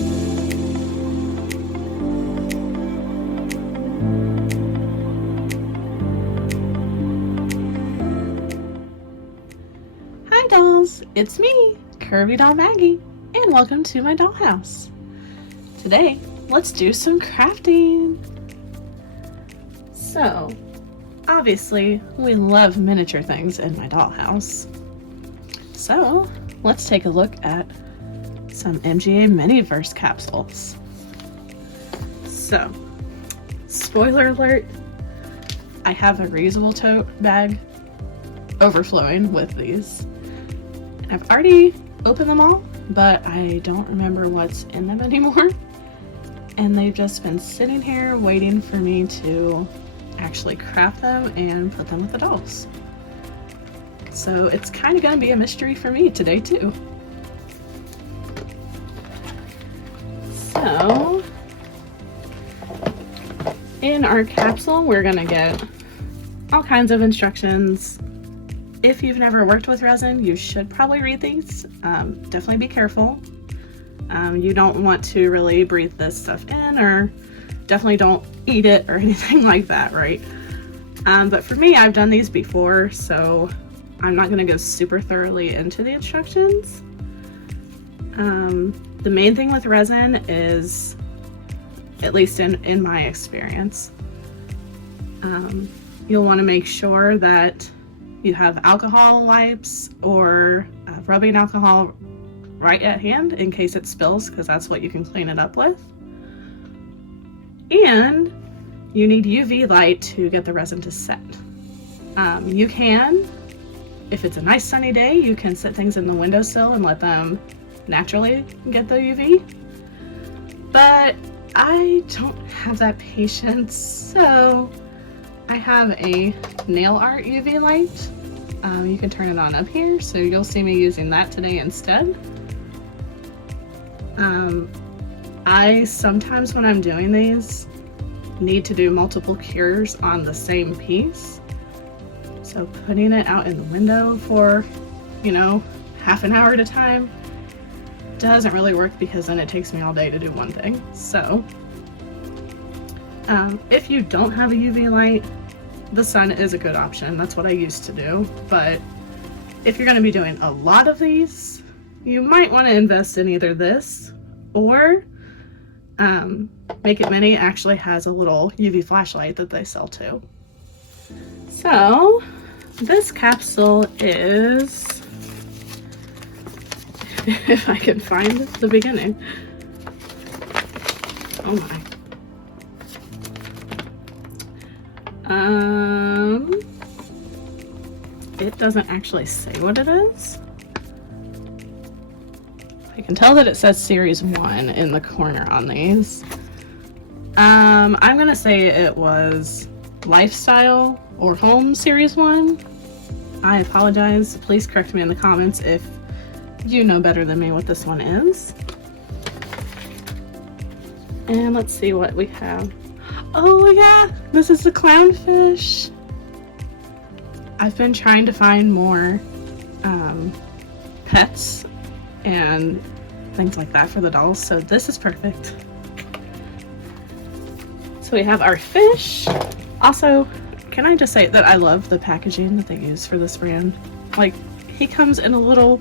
Hi dolls, it's me, Curvy Doll Maggie, and welcome to my dollhouse. Today, let's do some crafting. So, obviously, we love miniature things in my dollhouse. So, let's take a look at some MGA Miniverse capsules. So, spoiler alert, I have a reusable tote bag overflowing with these. I've already opened them all, but I don't remember what's in them anymore. And they've just been sitting here waiting for me to actually craft them and put them with the dolls. So it's kind of going to be a mystery for me today too. So in our capsule, we're going to get all kinds of instructions. If you've never worked with resin, you should probably read these. Definitely be careful. You don't want to really breathe this stuff in, or definitely don't eat it or anything like that, right? But for me, I've done these before, so I'm not going to go super thoroughly into the instructions. The main thing with resin is, at least in my experience, you'll want to make sure that you have alcohol wipes or rubbing alcohol right at hand in case it spills, because that's what you can clean it up with. And you need UV light to get the resin to set. You can, if it's a nice sunny day, you can set things in the windowsill and let them naturally get the UV. But I don't have that patience, so I have a nail art UV light. You can turn it on up here, so you'll see me using that today instead. I sometimes, when I'm doing these, need to do multiple cures on the same piece. So putting it out in the window for, half an hour at a time doesn't really work, because then it takes me all day to do one thing. So if you don't have a UV light, the sun is a good option. That's what I used to do. But if you're going to be doing a lot of these, you might want to invest in either this or Make It Mini actually has a little UV flashlight that they sell too. So this capsule is, if I can find the beginning. Oh my. It doesn't actually say what it is. I can tell that it says Series 1 in the corner on these. I'm gonna say it was Lifestyle or Home Series 1. I apologize. Please correct me in the comments if you know better than me what this one is. And let's see what we have. Oh yeah, this is the clownfish. I've been trying to find more pets and things like that for the dolls, so this is perfect. So we have our fish. Also, can I just say that I love the packaging that they use for this brand? Like, he comes in a little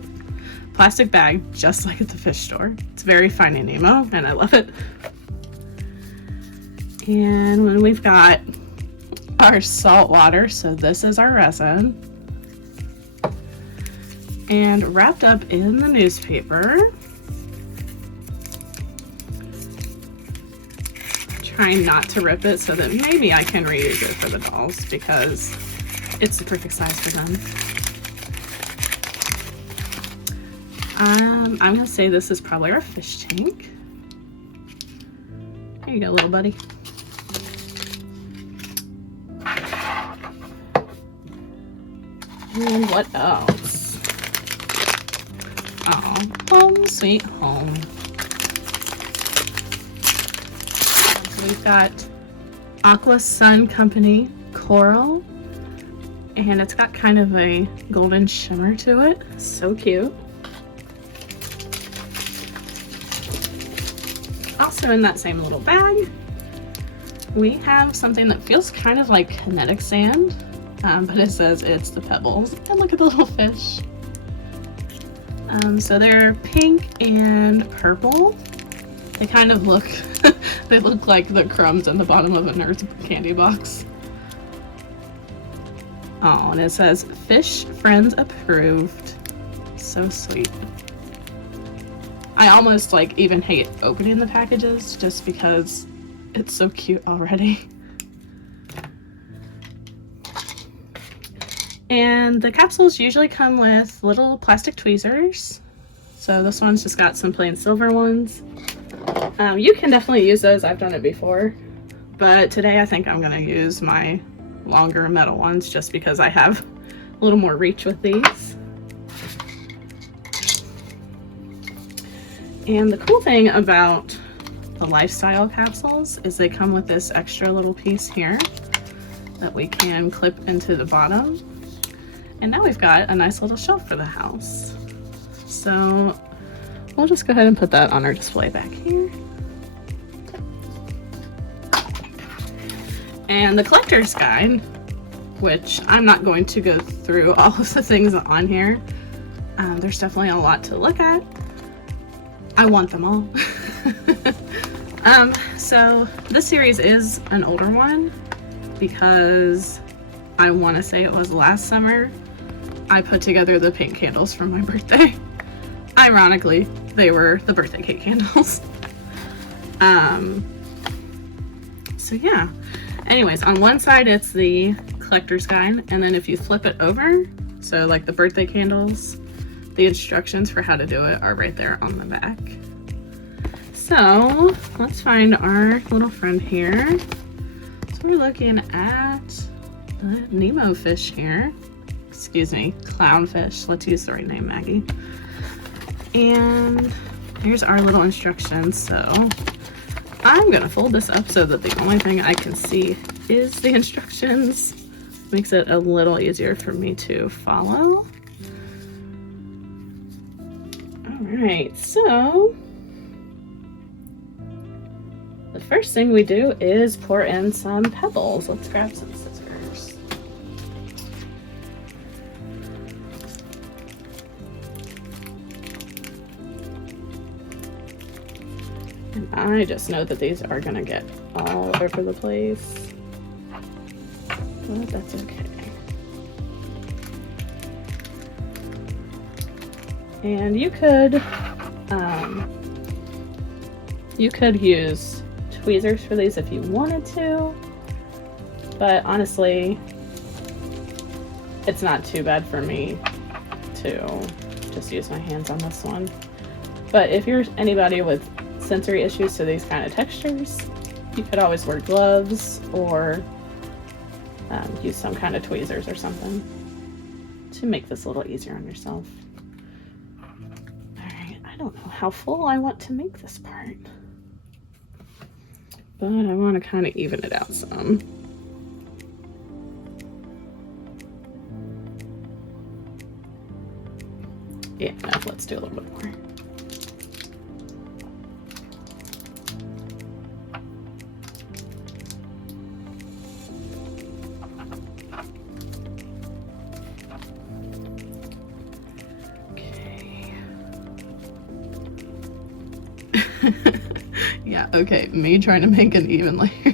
plastic bag just like at the fish store. It's very Finding Nemo, and I love it. And when we've got our salt water, so this is our resin, and wrapped up in the newspaper. Trying not to rip it so that maybe I can reuse it for the dolls, because it's the perfect size for them. I'm gonna say this is probably our fish tank. Here you go, little buddy. And what else? Oh, home sweet home. We've got Aqua Sun Company Coral, and it's got kind of a golden shimmer to it. So cute. Also in that same little bag, we have something that feels kind of like kinetic sand, but it says it's the pebbles. And look at the little fish. So they're pink and purple. They kind of look, they look like the crumbs in the bottom of a nerd's candy box. Oh, and it says Fish Friends Approved. So sweet. I almost like even hate opening the packages just because it's so cute already. And the capsules usually come with little plastic tweezers. So this one's just got some plain silver ones. You can definitely use those, I've done it before. But today I think I'm gonna use my longer metal ones just because I have a little more reach with these. And the cool thing about the lifestyle capsules is they come with this extra little piece here that we can clip into the bottom. And now we've got a nice little shelf for the house. So we'll just go ahead and put that on our display back here. And the collector's guide, which I'm not going to go through all of the things on here. There's definitely a lot to look at. I want them all. So this series is an older one because I want to say it was last summer I put together the pink candles for my birthday. Ironically, they were the birthday cake candles. So yeah. Anyways, on one side it's the collector's guide, and then if you flip it over, so like the birthday candles, the instructions for how to do it are right there on the back. So let's find our little friend here. So we're looking at the Nemo fish here. Excuse me, clownfish. Let's use the right name, Maggie. And here's our little instructions. So I'm gonna fold this up so that the only thing I can see is the instructions. Makes it a little easier for me to follow. All right, so the first thing we do is pour in some pebbles. Let's grab some scissors. And I just know that these are gonna get all over the place, but that's okay. And you could use tweezers for these if you wanted to, but honestly, it's not too bad for me to just use my hands on this one. But if you're anybody with sensory issues to these kind of textures, you could always wear gloves or use some kind of tweezers or something to make this a little easier on yourself. Alright, I don't know how full I want to make this part, but I want to kind of even it out some. Yeah, no, let's do a little bit more. Yeah, okay, me trying to make an even layer.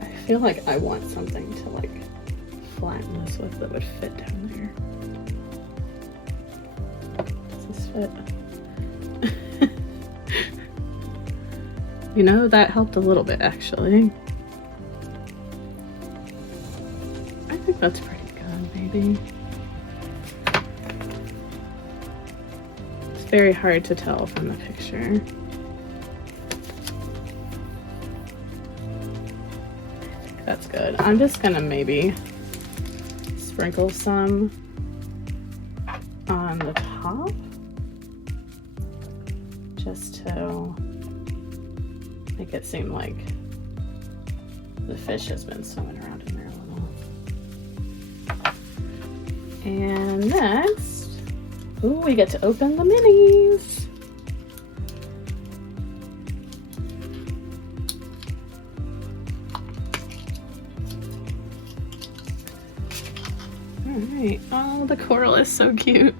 I feel like I want something to like flatten this with that would fit down there. Does this fit? You know, that helped a little bit actually. I think that's pretty good, maybe. It's very hard to tell from the picture. That's good. I'm just gonna maybe sprinkle some on the top just to make it seem like the fish has been swimming around in there a little. And next, ooh, we get to open the minis. Alright, oh, the coral is so cute.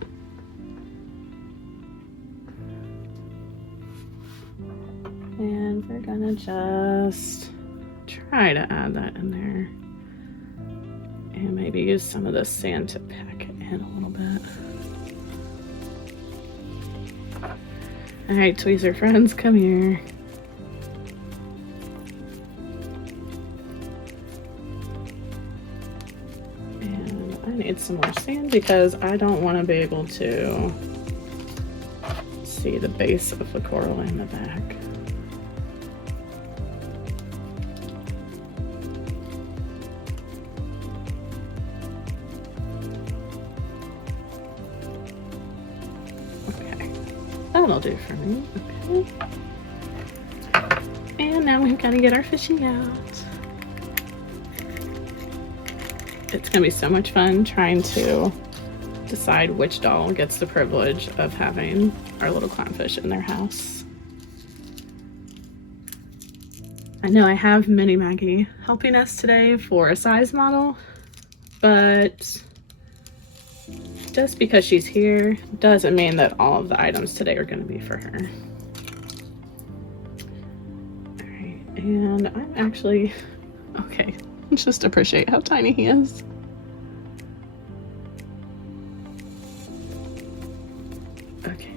And we're gonna just try to add that in there. And maybe use some of this sand to pack it in a little bit. Alright, tweezer friends, come here. And I need some more sand because I don't want to be able to see the base of the coral in the back. That'll do for me. Okay. And now we've got to get our fishing out. It's gonna be so much fun trying to decide which doll gets the privilege of having our little clownfish in their house. I know I have Mini Maggie helping us today for a size model, but just because she's here doesn't mean that all of the items today are going to be for her. Alright, and I'm actually, okay, just appreciate how tiny he is. Okay,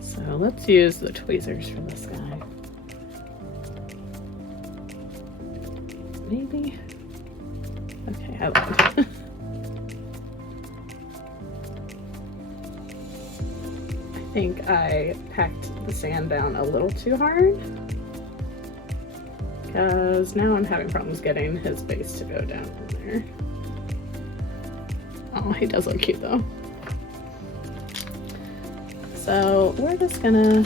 so let's use the tweezers for this guy. Maybe? Okay, I lied. I think I packed the sand down a little too hard because now I'm having problems getting his base to go down in there. Oh, he does look cute though. So we're just gonna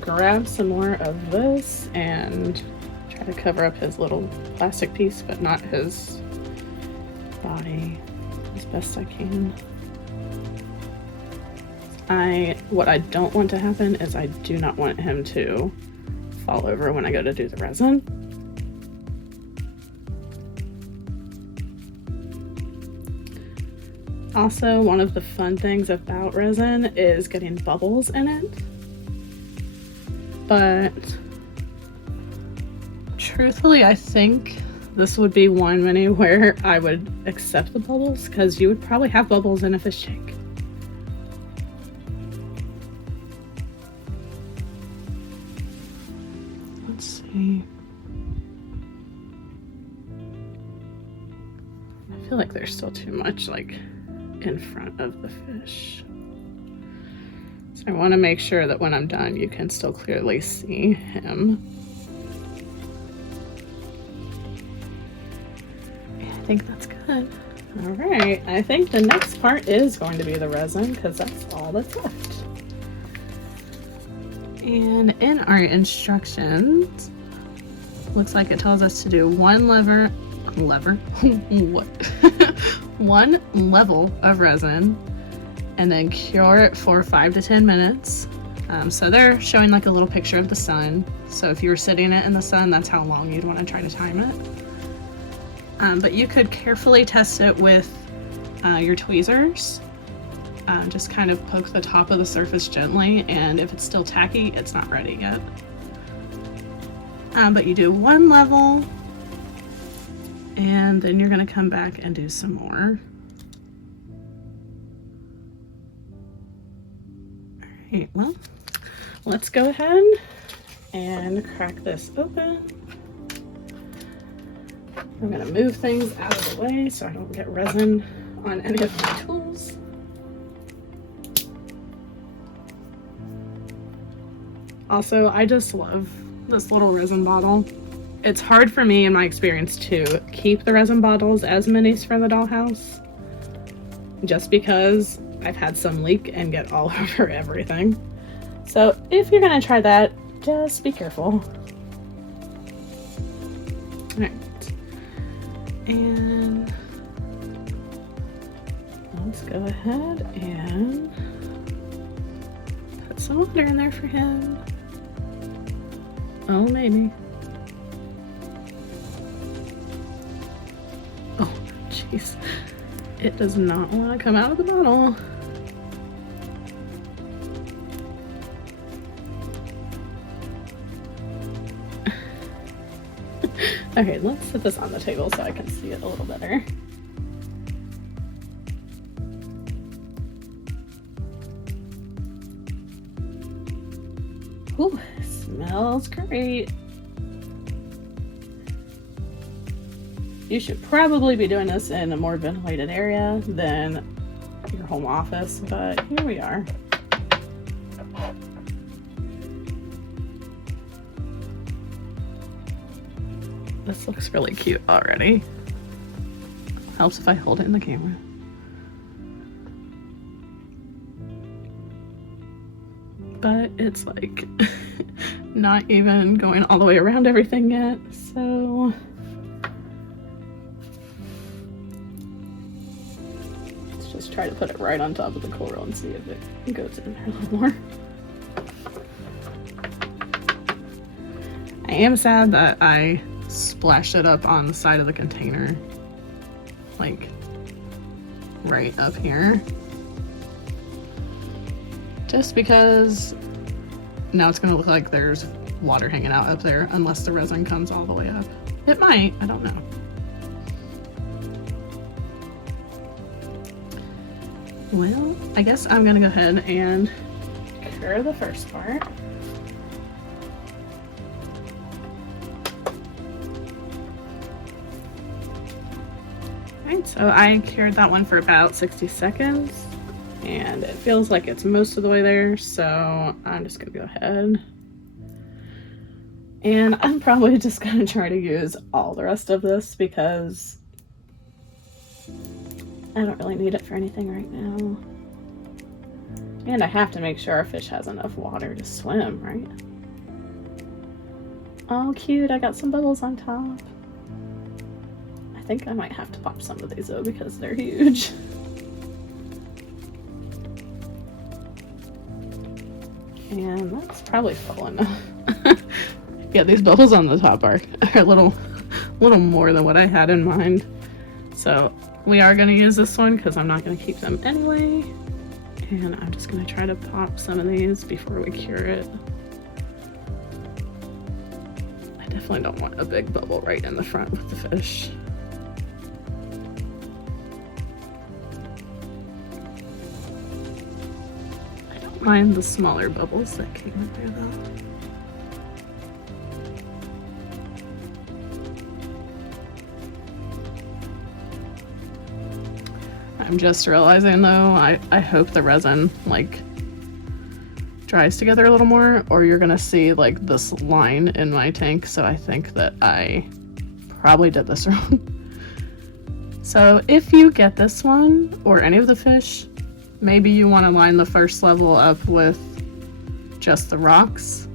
grab some more of this and try to cover up his little plastic piece, but not his body, as best I can. What I don't want to happen is I do not want him to fall over when I go to do the resin. Also, one of the fun things about resin is getting bubbles in it. But truthfully, I think this would be one mini where I would accept the bubbles because you would probably have bubbles in a fish tank. Let's see. I feel like there's still too much like in front of the fish. So I want to make sure that when I'm done you can still clearly see him. I think that's good. All right, I think the next part is going to be the resin because that's all that's left. And in our instructions, looks like it tells us to do one what? one level of resin and then cure it for 5 to 10 minutes. So they're showing like a little picture of the sun. So if you were sitting it in the sun, that's how long you'd want to try to time it. But you could carefully test it with your tweezers. Just kind of poke the top of the surface gently, and if it's still tacky, it's not ready yet. But you do one level, and then you're going to come back and do some more. Alright, well, let's go ahead and crack this open. I'm going to move things out of the way so I don't get resin on any of my tools. Also, I just love this little resin bottle. It's hard for me in my experience to keep the resin bottles as minis for the dollhouse, just because I've had some leak and get all over everything. So if you're gonna try that, just be careful. Alright, and let's go ahead and put some water in there for him. Oh, maybe. Oh, jeez. It does not want to come out of the bottle. Okay, let's set this on the table so I can see it a little better. Ooh, smells great. You should probably be doing this in a more ventilated area than your home office, but here we are. This looks really cute already. Helps if I hold it in the camera. But it's like not even going all the way around everything yet, so let's just try to put it right on top of the coral and see if it goes in there a little more. I am sad that I splashed it up on the side of the container, like right up here, just because now it's gonna look like there's water hanging out up there unless the resin comes all the way up. It might, I don't know. Well, I guess I'm gonna go ahead and cure the first part. Alright, so I cured that one for about 60 seconds and it feels like it's most of the way there, so I'm just gonna go ahead and I'm probably just gonna try to use all the rest of this because I don't really need it for anything right now. And I have to make sure our fish has enough water to swim, right? Oh, cute, I got some bubbles on top. I think I might have to pop some of these though because they're huge. And that's probably full enough. Yeah, these bubbles on the top are a little more than what I had in mind. So we are going to use this one because I'm not going to keep them anyway. And I'm just going to try to pop some of these before we cure it. I definitely don't want a big bubble right in the front with the fish. I don't mind the smaller bubbles that came in there though. I'm just realizing though, I hope the resin like dries together a little more or you're gonna see like this line in my tank, so I think that I probably did this wrong. So if you get this one or any of the fish, maybe you want to line the first level up with just the rocks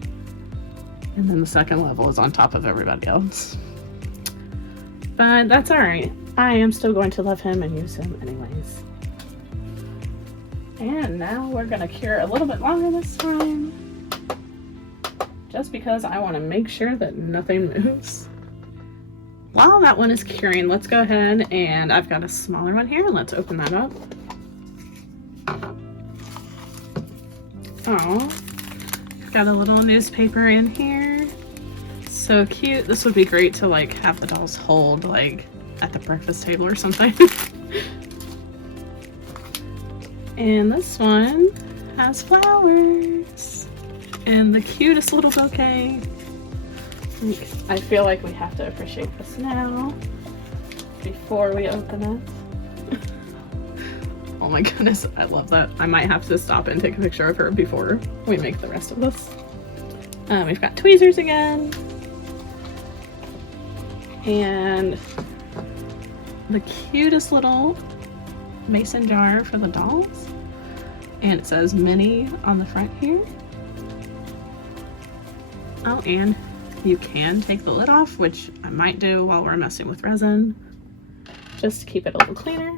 and then the second level is on top of everybody else. But that's alright. I am still going to love him and use him anyways. And now we're going to cure a little bit longer this time. Just because I want to make sure that nothing moves. While that one is curing, let's go ahead and I've got a smaller one here. Let's open that up. Oh, I've got a little newspaper in here. So cute. This would be great to like have the dolls hold like at the breakfast table or something. And this one has flowers and the cutest little bouquet. I feel like we have to appreciate this now before we open it. Oh my goodness, I love that. I might have to stop and take a picture of her before we make the rest of this. We've got tweezers again. And the cutest little mason jar for the dolls. And it says Minnie on the front here. Oh, and you can take the lid off, which I might do while we're messing with resin, just to keep it a little cleaner.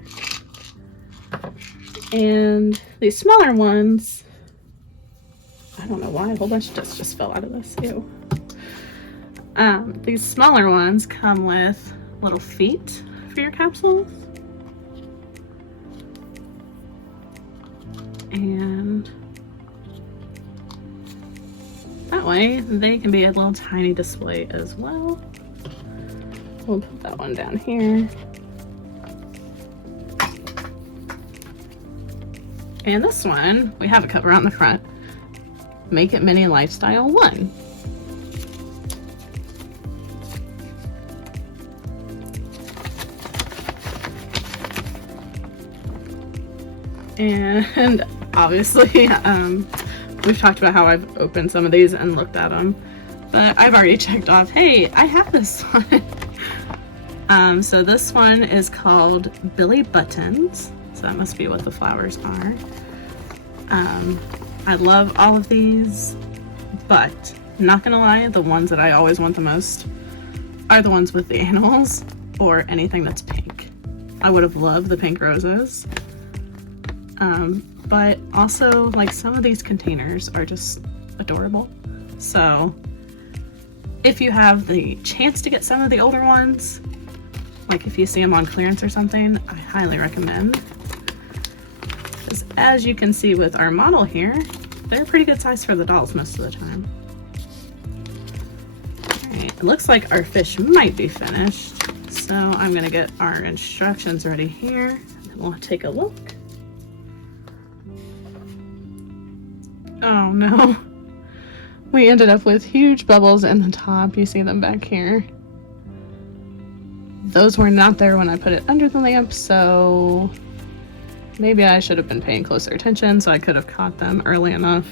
And these smaller ones, I don't know why a whole bunch of dust just fell out of this. Ew. These smaller ones come with little feet for your capsules. And that way they can be a little tiny display as well. We'll put that one down here. And this one, we have a cover on the front. Make It Mini Lifestyle 1. And obviously, we've talked about how I've opened some of these and looked at them, but I've already checked off, hey, I have this one. So this one is called Billy Buttons. So that must be what the flowers are. I love all of these, but not gonna lie, the ones that I always want the most are the ones with the animals or anything that's pink. I would have loved the pink roses. But also, like, some of these containers are just adorable. So if you have the chance to get some of the older ones, like if you see them on clearance or something, I highly recommend. Because as you can see with our model here, they're a pretty good size for the dolls most of the time. Alright, it looks like our fish might be finished. So I'm gonna get our instructions ready here, and then we'll take a look. Oh no. We ended up with huge bubbles in the top. You see them back here. Those were not there when I put it under the lamp, so maybe I should have been paying closer attention so I could have caught them early enough.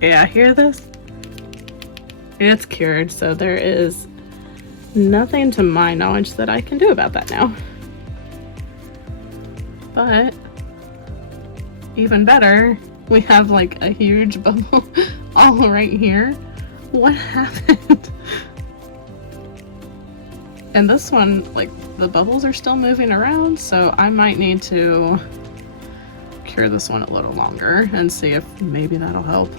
Yeah, hear this? It's cured, so there is nothing to my knowledge that I can do about that now. But even better, we have like a huge bubble all right here. What happened? And this one, like, the bubbles are still moving around, so I might need to cure this one a little longer and see if maybe that'll help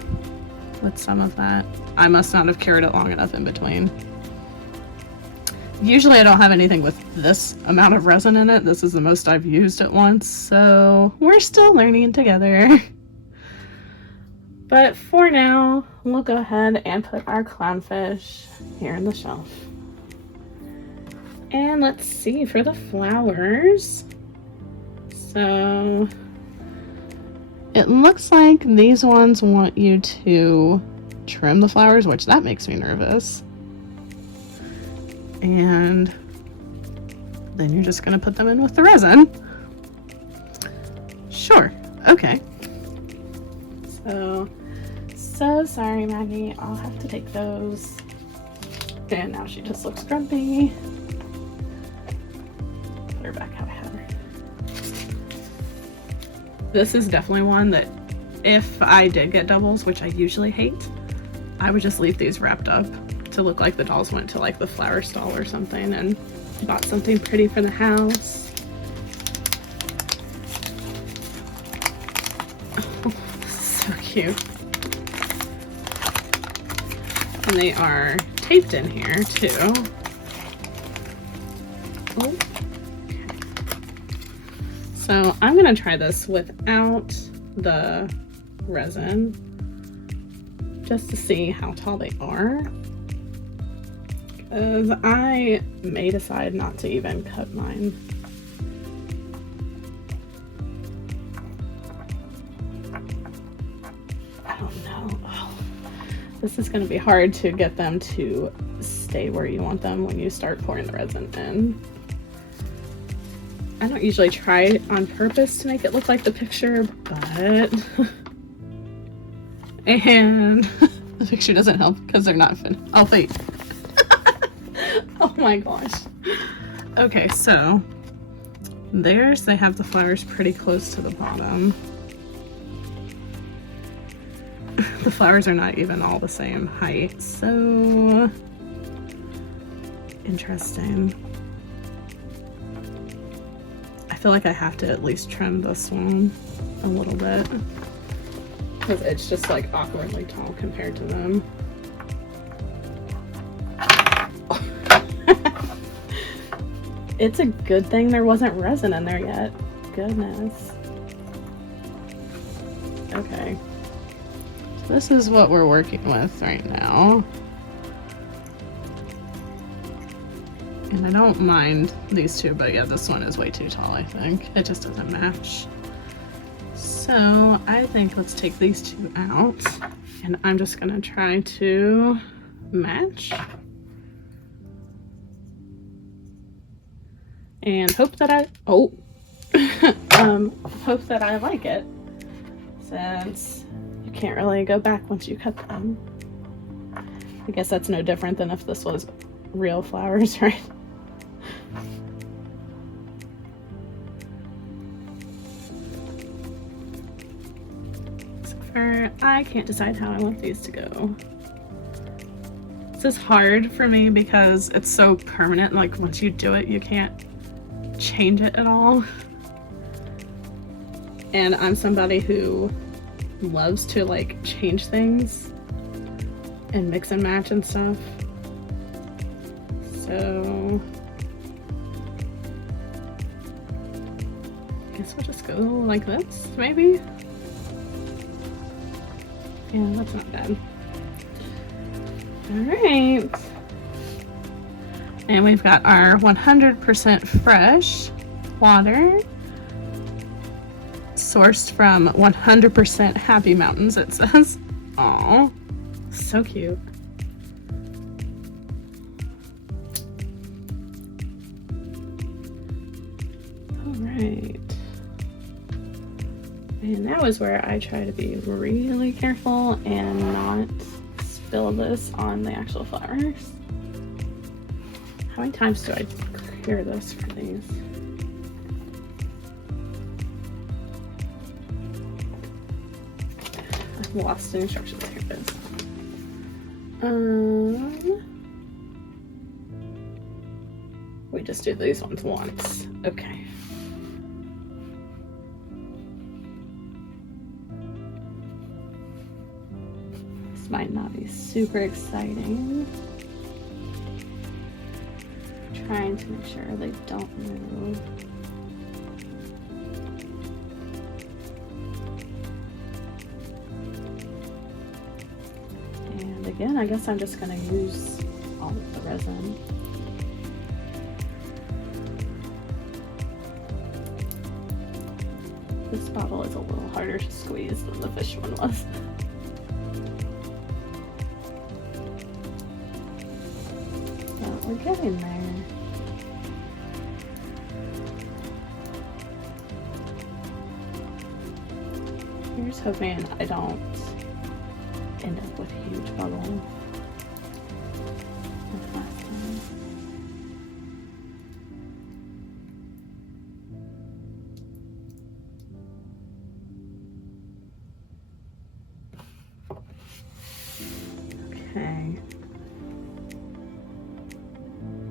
with some of that. I must not have cured it long enough in between. Usually I don't have anything with this amount of resin in it. This is the most I've used at once, so we're still learning together. But for now, we'll go ahead and put our clownfish here in the shelf. And let's see for the flowers. So it looks like these ones want you to trim the flowers, which that makes me nervous. And then you're just gonna put them in with the resin. Sure, okay. So sorry, Maggie, I'll have to take those. And now she just looks grumpy. Put her back how I have her. This is definitely one that if I did get doubles, which I usually hate, I would just leave these wrapped up to look like the dolls went to like the flower stall or something and bought something pretty for the house. Oh, this is so cute. And they are taped in here too. Oh. Okay. So I'm gonna try this without the resin just to see how tall they are. Because I may decide not to even cut mine. I don't know. Oh, this is going to be hard to get them to stay where you want them when you start pouring the resin in. I don't usually try on purpose to make it look like the picture, but... and the picture doesn't help because they're not finished. Oh, wait. Oh my gosh. Okay, so theirs, they have the flowers pretty close to the bottom. The flowers are not even all the same height, so interesting. I feel like I have to at least trim this one a little bit because it's just like awkwardly tall compared to them. It's a good thing there wasn't resin in there yet. goodness. Okay. So this is what we're working with right now. And I don't mind these two, but yeah, this one is way too tall, I think. It just doesn't match. So I think let's take these two out, and I'm just gonna try to match and hope that I hope that I like it, since you can't really go back once you cut them. I guess that's no different than if this was real flowers, right? I can't decide how I want these to go. This is hard for me because it's so permanent. Like, once you do it, you can't change it at all. And I'm somebody who loves to like change things and mix and match and stuff. So I guess we'll just go like this, maybe. Yeah, that's not bad. Alright. And we've got our 100% fresh water, sourced from 100% Happy Mountains, it says. Aw, so cute. Alright. And that was where I try to be really careful and not spill this on the actual flowers. How many times do I clear this for these? I've lost the instructions. Here it is. We just do these ones once. Okay. Might not be super exciting. Trying to make sure they don't move. And again, I guess I'm just gonna use all of the resin. This bottle is a little harder to squeeze than the fish one was. We're getting there. Here's hoping I don't end up with a huge bubble like last time. Okay.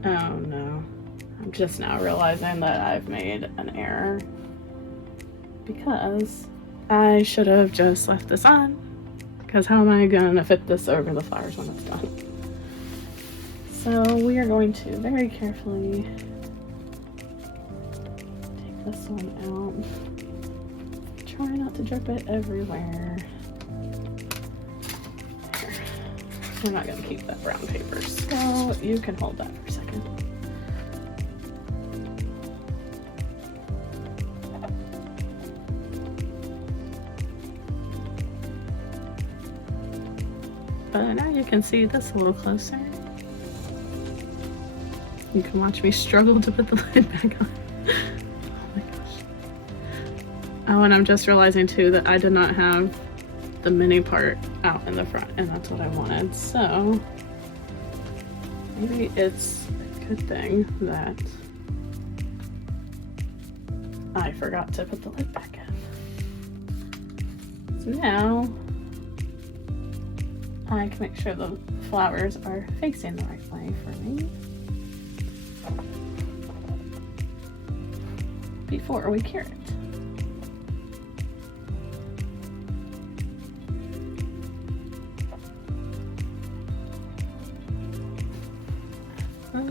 Oh no, I'm just now realizing that I've made an error because I should have just left this on, because how am I gonna fit this over the flowers when it's done? So we are going to very carefully take this one out. Try not to drip it everywhere. I'm not gonna keep that brown paper, so you can hold that for a second. But now you can see this a little closer. You can watch me struggle to put the lid back on. Oh my gosh. Oh, and I'm just realizing too that I did not have the mini part out in the front, and that's what I wanted. So maybe it's a good thing that I forgot to put the lid back in. So now I can make sure the flowers are facing the right way for me before we cure it. I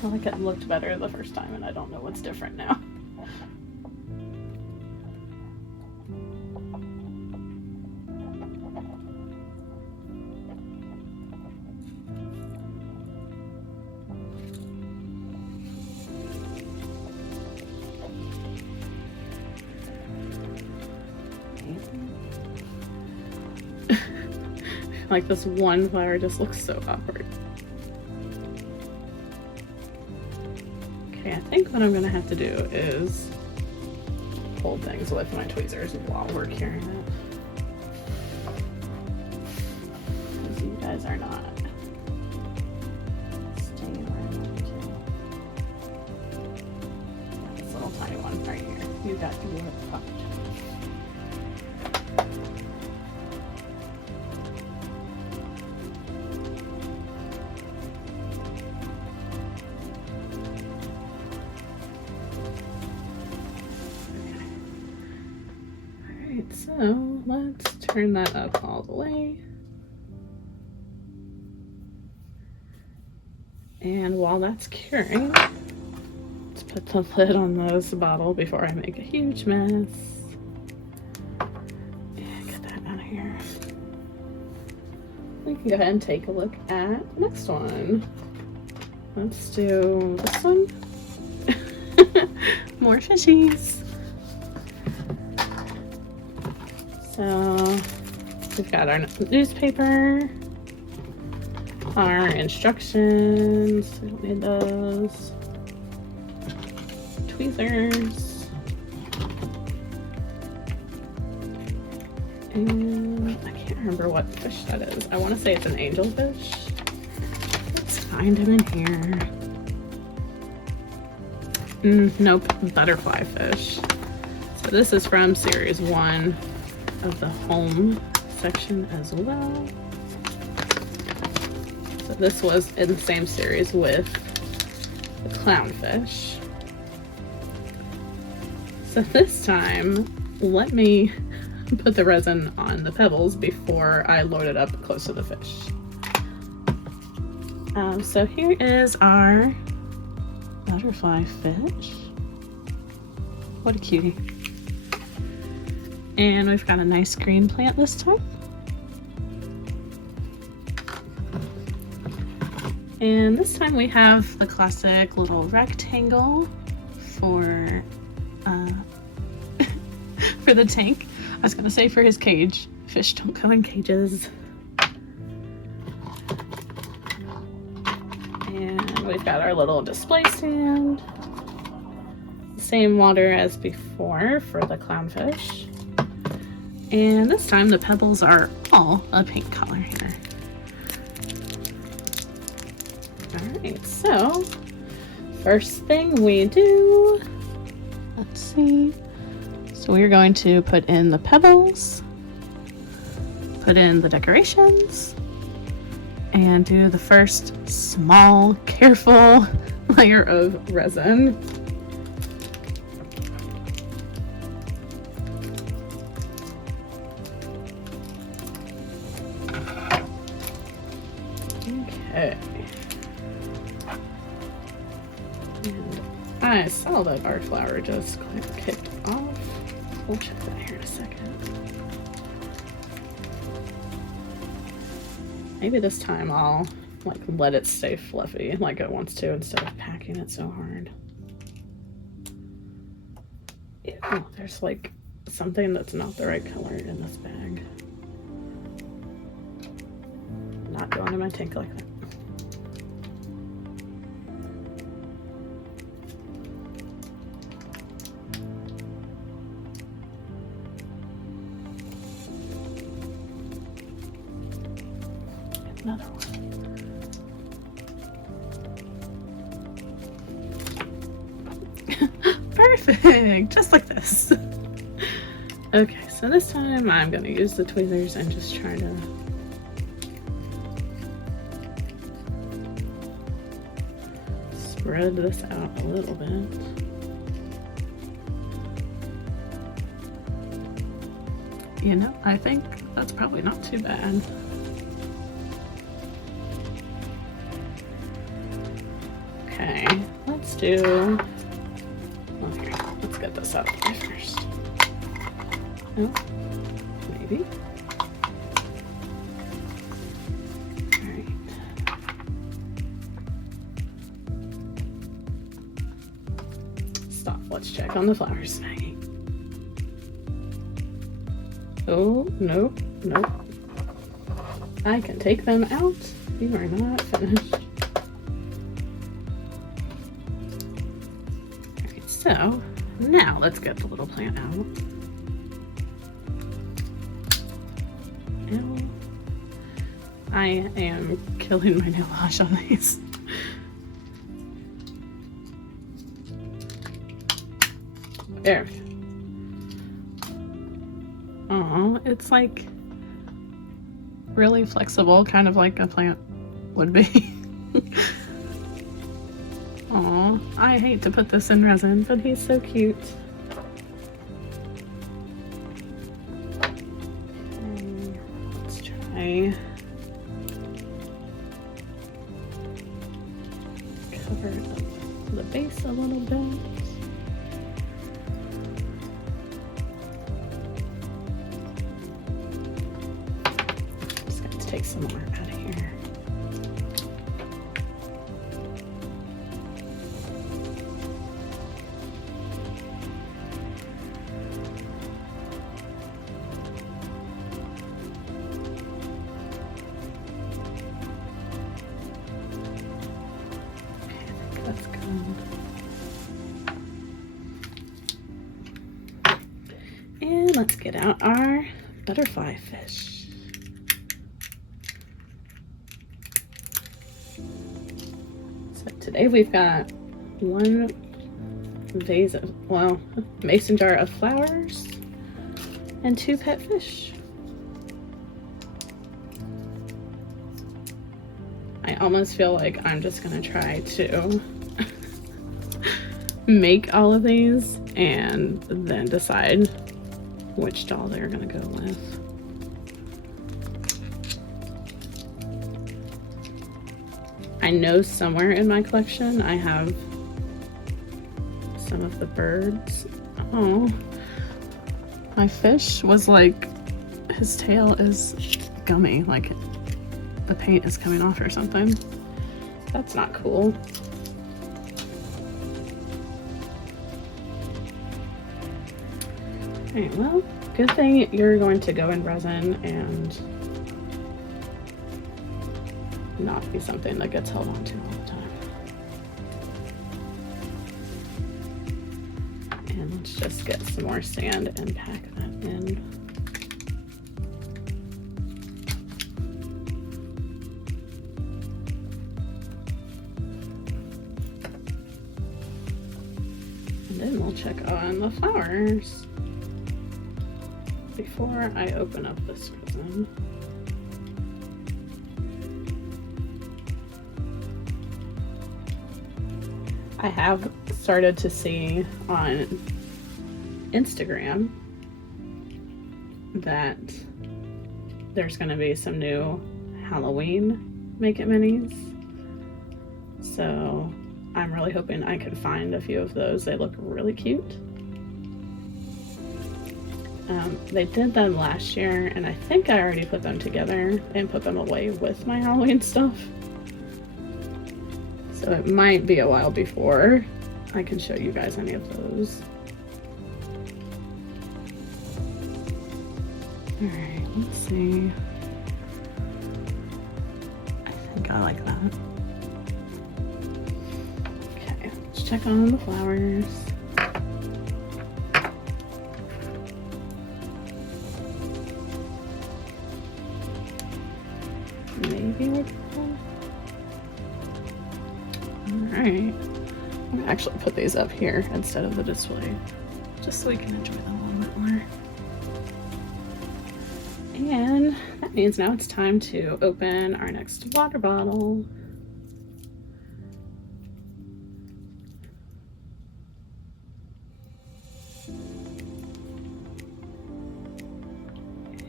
feel like it looked better the first time, and I don't know what's different now. Like this one flower just looks so awkward. Okay, I think what I'm gonna have to do is hold things with my tweezers while we're curing it. Because you guys are not staying around too. This little tiny one right here. You got to do it. So let's turn that up all the way. And while that's curing, let's put the lid on this bottle before I make a huge mess. And get that out of here. We can go ahead and take a look at the next one. Let's do this one. More fishies. So we've got our newspaper, our instructions, we don't need those, tweezers, and I can't remember what fish that is. I want to say it's an angelfish. Let's find him in here. Nope, butterfly fish. So this is from series 1. Of the home section as well. So this was in the same series with the clownfish. So this time, let me put the resin on the pebbles before I load it up close to the fish. So here is our butterfly fish. What a cutie. And we've got a nice green plant this time. And this time we have the classic little rectangle for for the tank. I was gonna say for his cage. Fish don't come in cages. And we've got our little display stand. Same water as before for the clownfish. And this time the pebbles are all a pink color here. Alright, so first thing we do, let's see. So we're going to put in the pebbles, put in the decorations, and do the first small, careful layer of resin. Okay. And I saw that our flower just kicked off. We'll check that here in a second. Maybe this time I'll like let it stay fluffy like it wants to instead of packing it so hard. Ew, there's like something that's not the right color in this bag. Not going in my tank like that. Another one. Perfect, just like this. Okay, so this time I'm gonna use the tweezers and just try to spread this out a little bit. You know, I think that's probably not too bad. Okay, let's do, well, here, let's get this out of the way first. Oh, maybe. Alright. Stop, let's check on the flowers, Maggie. Oh, nope, nope. I can take them out. You are not finished. Alright, so now let's get the little plant out. Ew. I am killing my nail polish on these. There. Oh, it's like really flexible, kind of like a plant would be. Oh, I hate to put this in resin, but he's so cute. Let's try cover up the base a little bit. Take some more out of here. Okay, I think that's good. And let's get out our butterfly fish. Today we've got one vase of, well, mason jar of flowers and 2 pet fish. I almost feel like I'm just gonna try to make all of these and then decide which doll they're gonna go with. I know somewhere in my collection I have some of the birds. Oh, my fish was like, his tail is gummy, like the paint is coming off or something. That's not cool. Alright, well, good thing you're going to go in resin and not be something that gets held onto all the time. And let's just get some more sand and pack that in. And then we'll check on the flowers before I open up this resin. I have started to see on Instagram that there's going to be some new Halloween Make It Minis. So I'm really hoping I can find a few of those. They look really cute. They did them last year, and I think I already put them together and put them away with my Halloween stuff. So it might be a while before I can show you guys any of those. Alright, let's see. I think I like that. Okay, let's check on the flowers. Maybe we're cool. Alright, I'm gonna actually put these up here instead of the display, just so we can enjoy them a little bit more. And that means now it's time to open our next water bottle.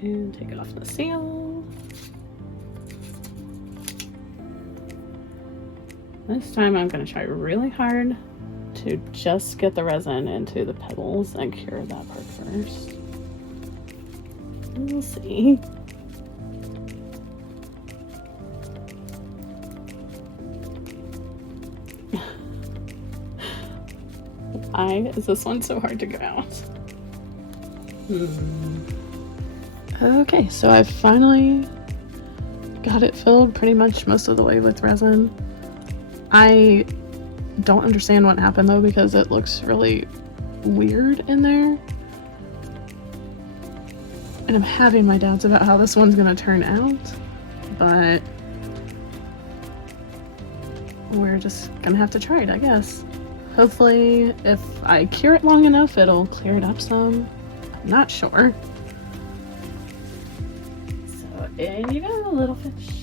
And take off the seal. This time I'm going to try really hard to just get the resin into the petals and cure that part first. We'll see. Why is this one so hard to get out? Okay, so I finally got it filled pretty much most of the way with resin. I don't understand what happened though, because it looks really weird in there. And I'm having my doubts about how this one's gonna turn out, but we're just gonna have to try it, I guess. Hopefully, if I cure it long enough, it'll clear it up some. I'm not sure. So in you go, little fish.